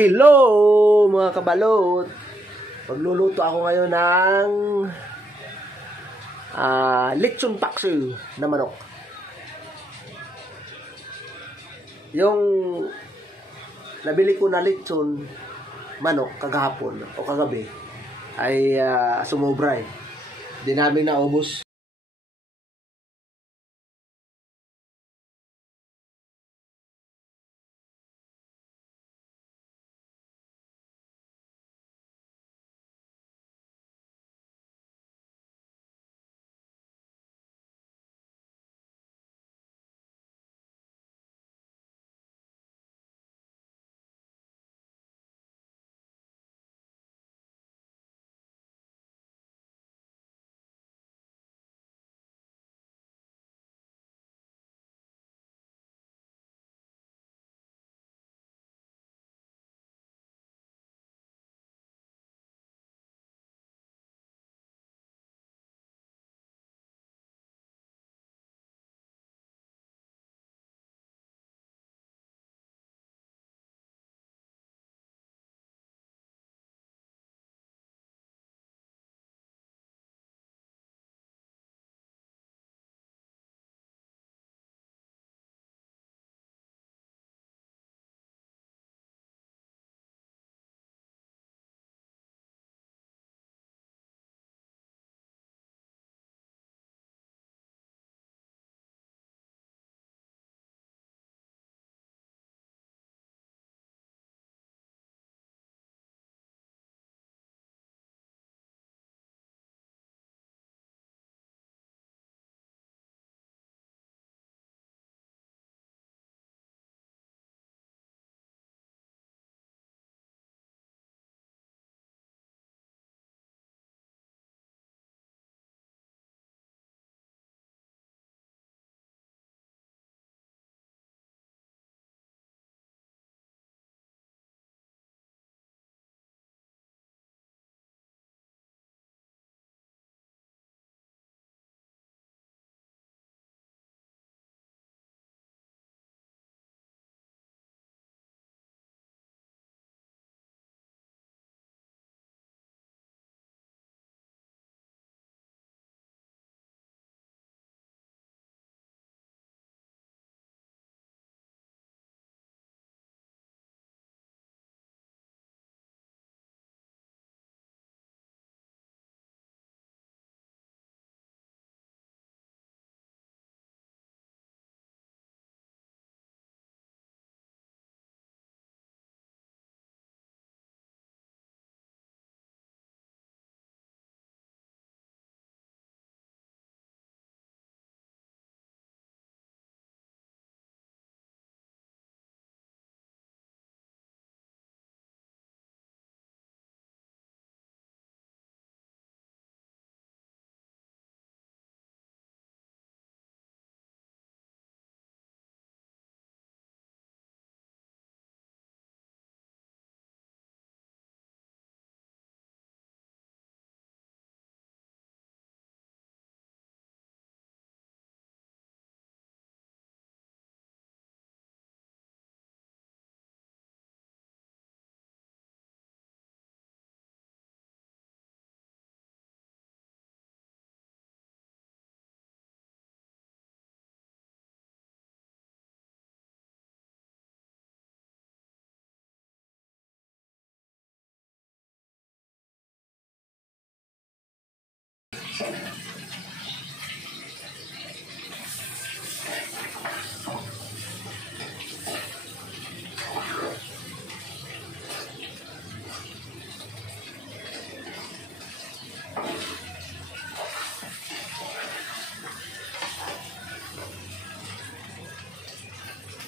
Hello mga kabalot! Magluluto ako ngayon ng lechon paksiw na manok. Yung nabili ko na lechon manok kagahapon o kagabi ay sumobra eh. Di namin naubos.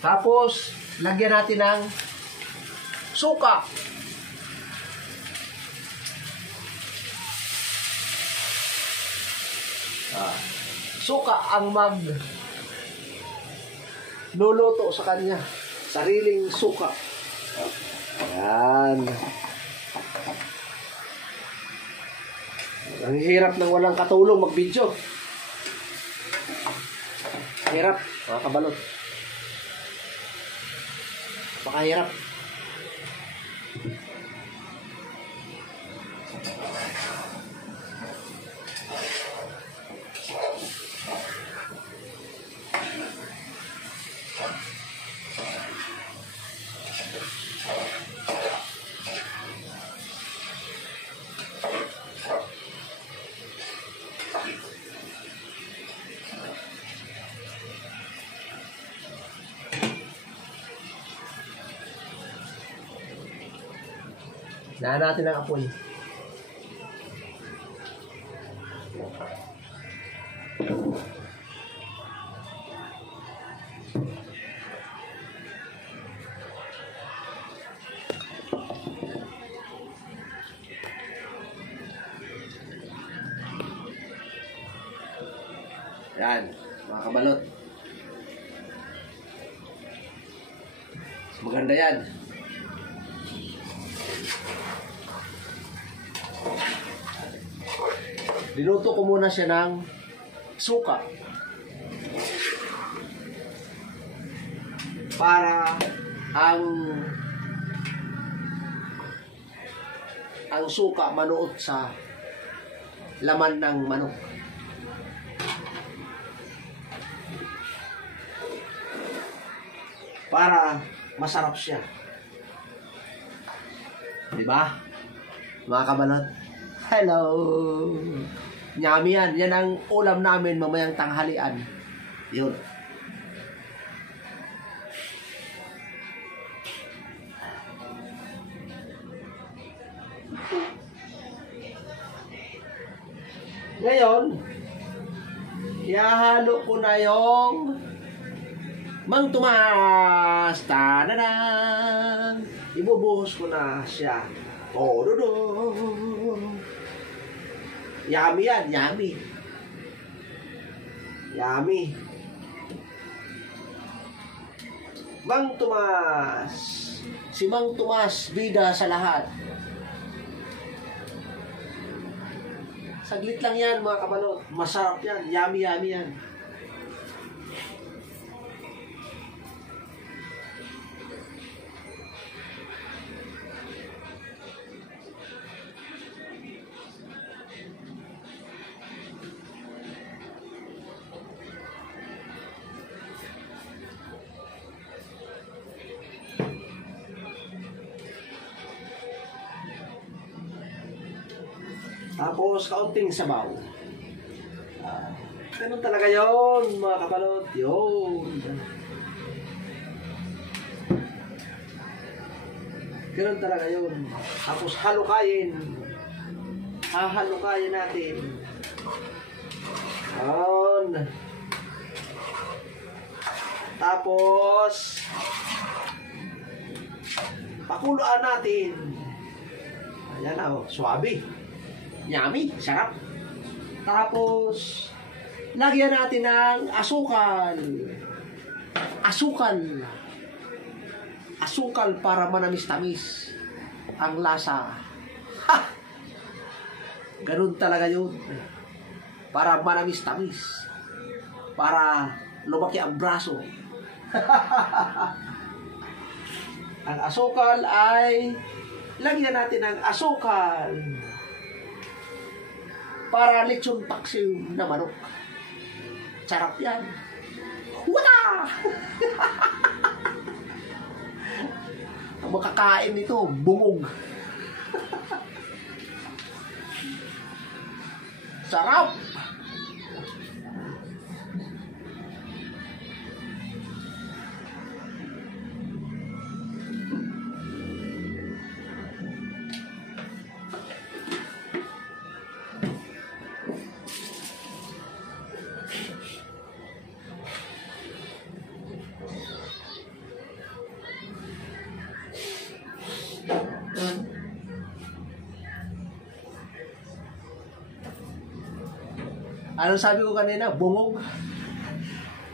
Tapos, lagyan natin ng suka. Suka ang luluto sa kanya. Sariling suka. Ayan. Ang hirap ng walang katulong mag-video. Hirap, mga kabalot. Pakahirap. Daan natin ang apoy. Yan, mga kabalot. Maganda yan. Dinuto ko muna siya ng suka para ang suka manuot sa laman ng manok. Para masarap siya. Diba? Mga kabalot. Hello! Nyami yan. Yan ang ulam namin mamayang tanghalian. Yun. Ngayon, ihahalo ko na yung Mang Tomas. Tadadang! Ibubuhos ko na siya. Todo. Yummy yan, yummy. Yummy. Mang Tomas. Si Mang Tomas, bida sa lahat. Saglit lang yan, mga kabalot. Masarap yan. Yummy, yummy yan. Tapos, kaunting sabaw. Ganun talaga yon, mga kabalot. Yun. Ganun talaga yun. Tapos, halukayin. Hahalukayin natin. Yun. Tapos, pakuluan natin. Ayan na, oh. Swabe. Yummy, sarap. Tapos, lagyan natin ng asukal. Asukal. Asukal para manamis-tamis ang lasa. Ha! Ganun talaga yun. Para manamis-tamis. Para lumaki ang braso. Ang asukal ay lagyan natin ng asukal. Para lechon paksiw na manok. Sarap yan. Wala! Ang makakain nito, bungog. Sarap! Ano sabi ko kanina? Bungog.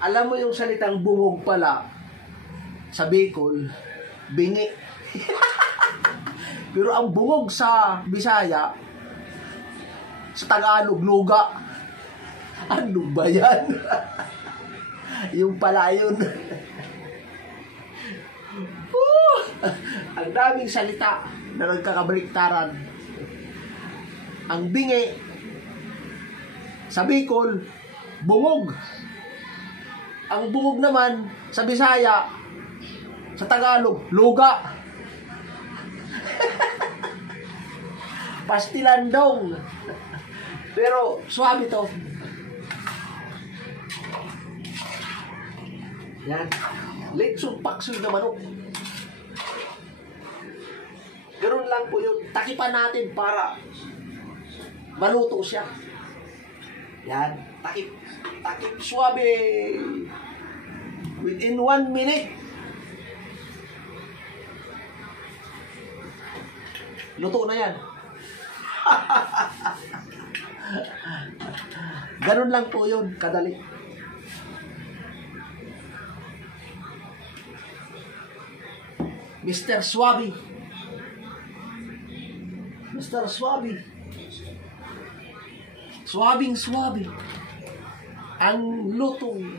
Alam mo yung salitang bungog pala sa Bicol, bingi. Pero ang bungog sa Bisaya, sa Tagalog, luga. Ano ba yan? Yung pala yun. Ang daming salita na nagkakabaliktaran. Ang bingi sa Bicol, bungog. Ang bungog naman sa Bisaya, sa Tagalog, luga. Pastilandong. Pero suwabe to. Yan. Lechon paksiw na manok. Ganun lang po yun. Takipan natin para maluto siya. Yan. Takip. Takip suwabe. Within 1 minute. Luto na yan. Ganun lang po yun. Kadali. Mr. Suwabe. Mr. Suwabe. Suwabing suwabe. Ang lutong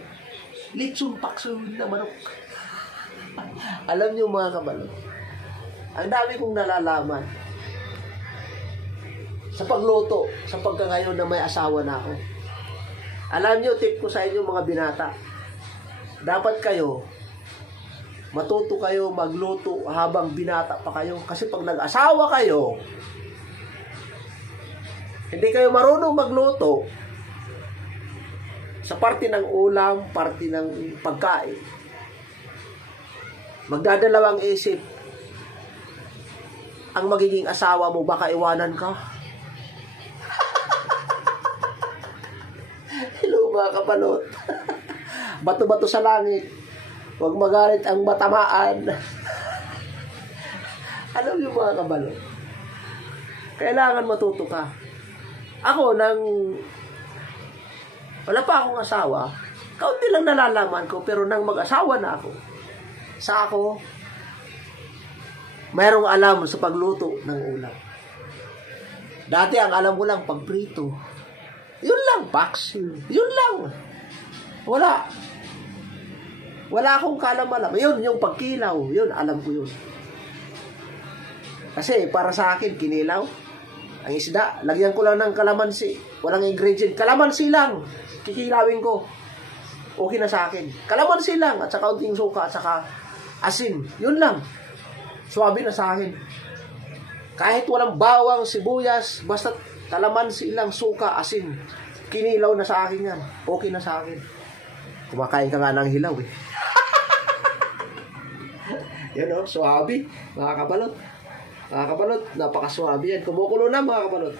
lechon paksiw na manok. Alam niyo mga kabalo, ang dami kong nalalaman sa pagluto, sa pagkangayon na may asawa na ako. Alam niyo, tip ko sa inyo mga binata, dapat kayo matuto kayo magluto habang binata pa kayo. Kasi pag nag-asawa kayo, hindi kayo marunong magluto sa parte ng ulam, parte ng pagkain. Magdadalawang isip ang magiging asawa mo, baka iwanan ka. Hello mga kapalot. Bato-bato sa langit. Huwag magalit ang matamaan. Alam niyo mga kabalot, kailangan matuto ka. Ako, nang wala pa akong asawa, kaunti lang nalalaman ko, pero nang mag-asawa na ako, sa ako, mayroong alam sa pagluto ng ulam. Dati ang alam ko lang pagprito. Yun lang, paksiw. Yun lang. Wala akong kalam-alam. Yun, yung pagkilaw. Yun, alam ko yun. Kasi para sa akin, kinilaw. Ang isda, lagyan ko lang ng kalamansi. Walang ingredient. Kalamansi lang. Kikilawin ko. Okay na sa akin. Kalamansi lang. At saka unting suka. At saka asin. Yun lang. Suwabe na sa akin. Kahit walang bawang, sibuyas, basta kalamansi lang, suka, asin. Kinilaw na sa akin yan. Okay na sa akin. Kumakain ka nga ng hilaw eh. Yan o, suwabe. Mga kabalot. Mga kabalot, napakasuwabe yan. Kumukulo na mga kabalot.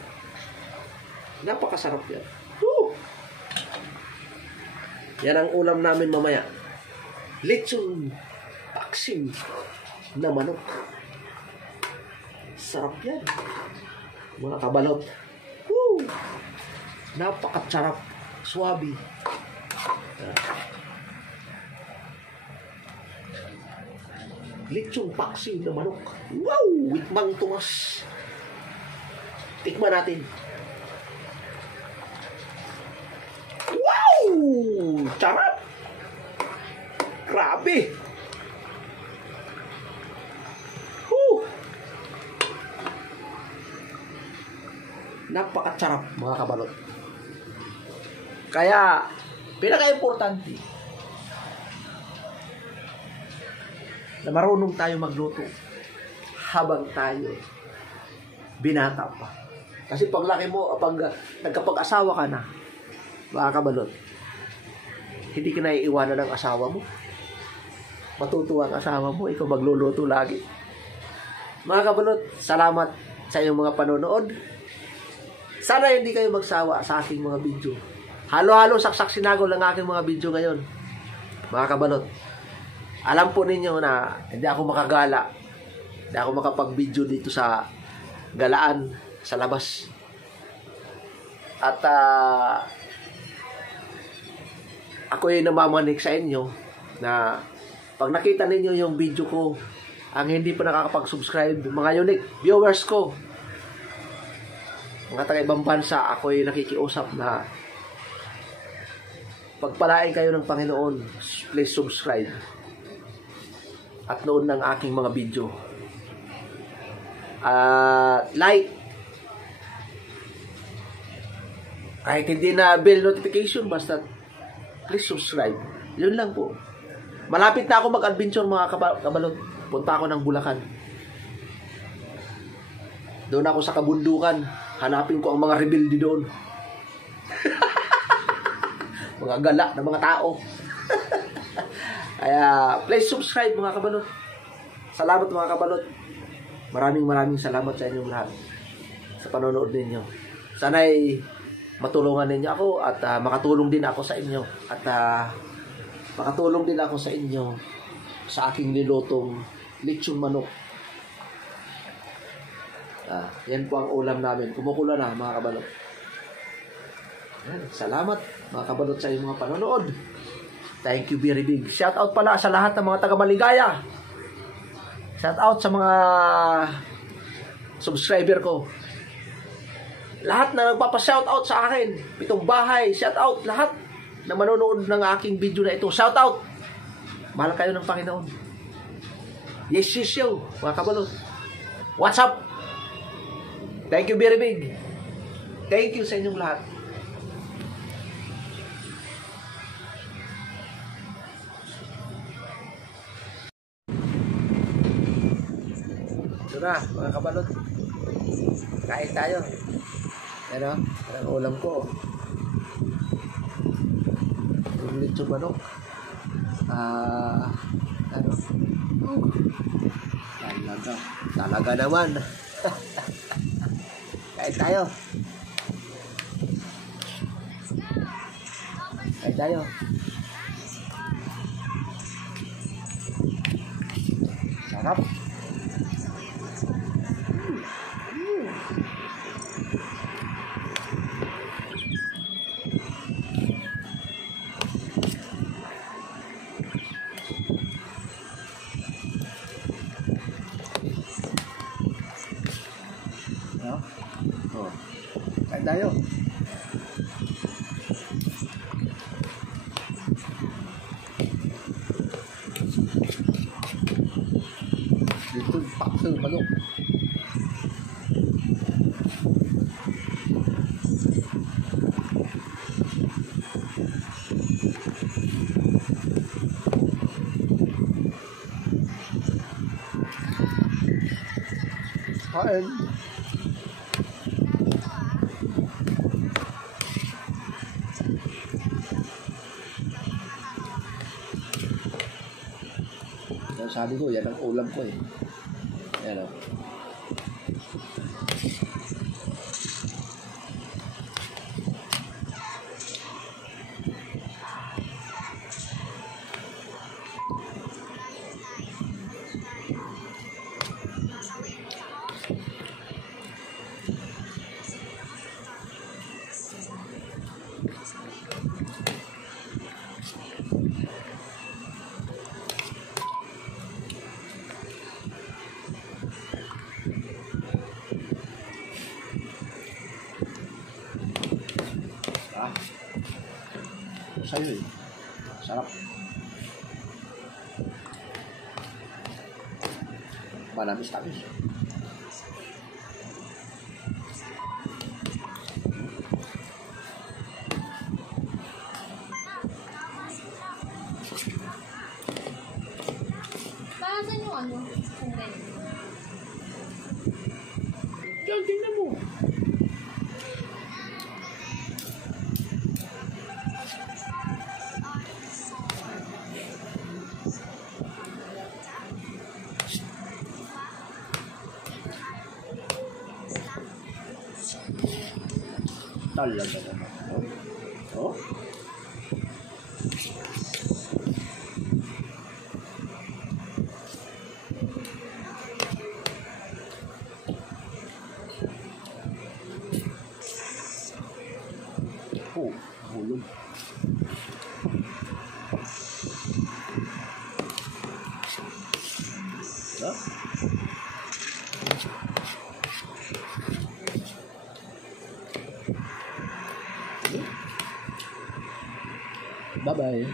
Napakasarap yan. Woo! Yan ang ulam namin mamaya. Lechon paksiw na manok. Sarap yan. Mga kabalot. Woo! Napakasarap. Suwabe. Lechon paksiw na manok. Wow! With Mang Tomas. Tikman natin. Wow! Sarap! Grabe! Woo! Napakasarap mga kabalot. Kaya, pinaka-importante na marunong tayo magluto habang tayo binata pa. Kasi pag laki mo, pag nagkapag-asawa ka na, mga kabalot, hindi ka na iiwanan ng asawa mo. Matutuwa ang asawa mo, ikaw magluluto lagi. Mga kabalot, salamat sa inyong mga panonood. Sana hindi kayo magsawa sa aking mga video. Halo-halo, saksak sinagaw lang aking mga video ngayon. Mga kabalot, alam po ninyo na hindi ako makagala. Hindi ako makapag-video dito sa galaan, sa labas. At ako yung namamanik sa inyo na pag nakita ninyo yung video ko, ang hindi pa nakakapag-subscribe, mga unique viewers ko, mga taga-ibang bansa, ako yung nakikiusap na pagpalain kayo ng Panginoon, please subscribe. at noon ng aking mga video. Like, kahit hindi na bell notification, basta please subscribe. Yun lang po. Malapit na ako mag-adventure mga kabalot. Punta ako ng Bulacan. Doon ako sa kabundukan. Hanapin ko ang mga rebelde doon. Mga gala na mga tao. Kaya please subscribe mga kabalot. Salamat mga kabalot. Maraming salamat sa inyong lahat sa panonood ninyo. Sana'y matulungan ninyo ako at makatulong din ako sa inyo. At makatulong din ako sa inyo sa aking nilutong lechon manok. Yan po ang ulam namin. Kumukulo na mga kabalot. Yan. Salamat mga kabalot sa inyong mga panonood. Thank you very big. Shout out pala sa lahat ng mga taga-Maligaya. Shout out sa mga subscriber ko. Lahat na nagpapa-shout out sa akin. Pitong bahay. Shout out lahat na manonood ng aking video na ito. Shout out. Mahal kayo ng Panginoon. Yes, yo. Mga kabalot. What's up? Thank you very big. Thank you sa inyong lahat. Ito na, mga kabalot. Kain tayo. Ano? Ang ulam ko. Yung lechon manok. Ano? Talaga naman. Kain tayo. Kain tayo. Sarap. Kain tayo. Dito, paksa ng manok. Kain. Sabi ko, yan ang ulam ko eh. Yan o. Sa'yo eh. Sarap. Manamis-tamis. Saan yung ano? Diyan, tingnan mo. Talaga naman. Oh? Oh, hulog. Huh? Bye-bye.